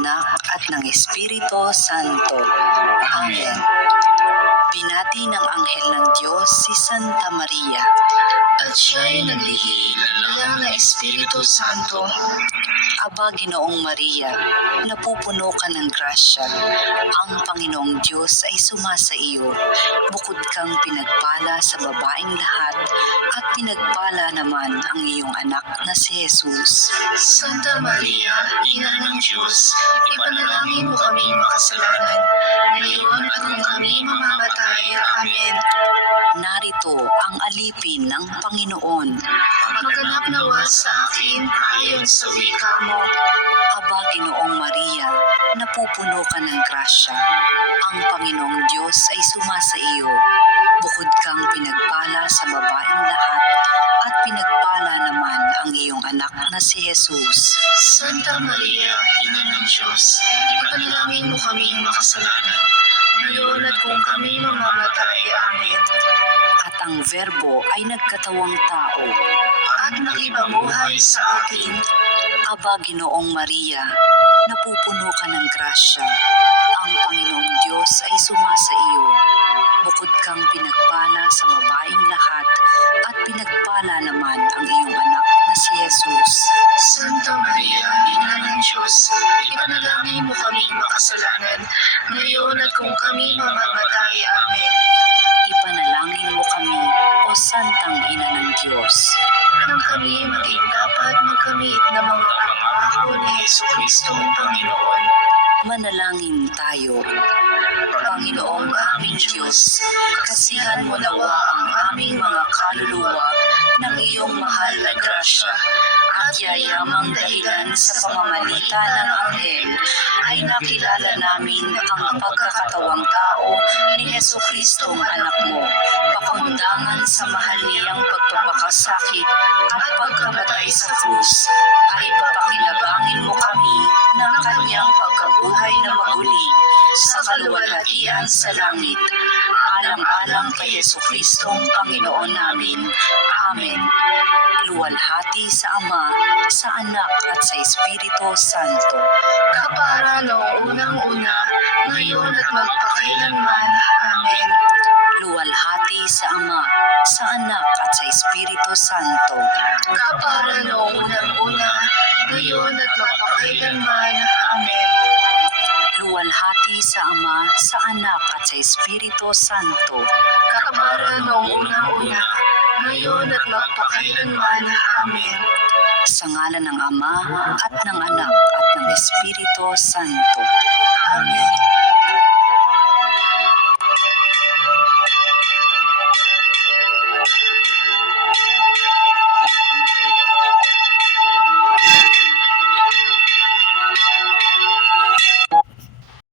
Anak at ng Espiritu Santo. Amen. Binati ng Anghel ng Diyos si Santa Maria, at siya'y naglihilala ng Espiritu Santo. Aba, Ginoong Maria, napupuno ka ng grasya. Ang Panginoong Diyos ay sumasa iyo. Bukod kang pinagpala sa babaeng lahat, at pinagpala naman ang iyong anak na si Jesus. Santa Maria, Ina ng Diyos, ipanalangin mo kami makasalanan, ngayon at kung kami mamamatay. Amen. Narito ang alipin ng Panginoon. Maganap nawa sa akin ayon sa wika mo. Aba, Ginoong Maria, napupuno ka ng grasya. Ang Panginoong Diyos ay sumasa iyo. Bukod kang pinagpala sa babaeng lahat, at pinagpala naman ang iyong anak na si Jesus. Santa Maria, Ina ng Diyos, ipanalangin mo kami makasalanan, ngayon at kung kami mamamatay. Amen. At ang Verbo ay nagkatawang tao. At nakipamuhay sa atin. Aba, Ginoong Maria, napupuno ka ng grasya. Ang Panginoong Diyos ay sumasa iyo. Bukod kang pinagpala sa babaeng lahat, at pinagpala naman ang iyong anak na si Jesus. Santa Maria, Ina ng Diyos, ipanalangin mo kami makasalanan, ngayon at kung kami mamamatay. Amen. Ipanalangin mo kami, o Santang Ina ng Diyos, Nang kami maging dapat magkamit ng mga pangako ni Jesucristong Panginoon. manalangin tayo. Panginoong aming Diyos, kasihan mo nawa ang aming mga kaluluwa ng iyong mahal na grasya, at yayamang dahilan sa pamamagitan ng Anghel ay nakilala namin ang pagkakatawang tao ni Jesucristong anak mo, pakundangan sa mahal niyang pagpapakasakit at pagkamatay sa krus, ay papakinabangin mo kami ng kanyang pagkabuhay na maguli sa kaluwalhatian sa langit. Alang-alang kay Jesucristong Panginoon namin. Amen. Luwalhati sa Ama, sa Anak at sa Espiritu Santo. Kapara noong unang-una, ngayon at magpakailanman. Amen. Luwalhati sa Ama, sa Anak at sa Espiritu Santo. Kapara noong unang-una, ngayon at magpakailanman. Amen. Luwalhati sa Ama, sa Anak at sa Espiritu Santo. Kapara noong unang-una, ngayon at magpakailanman. Amen. Sa ngalan ng Ama at ng Anak at ng Espiritu Santo. Amen.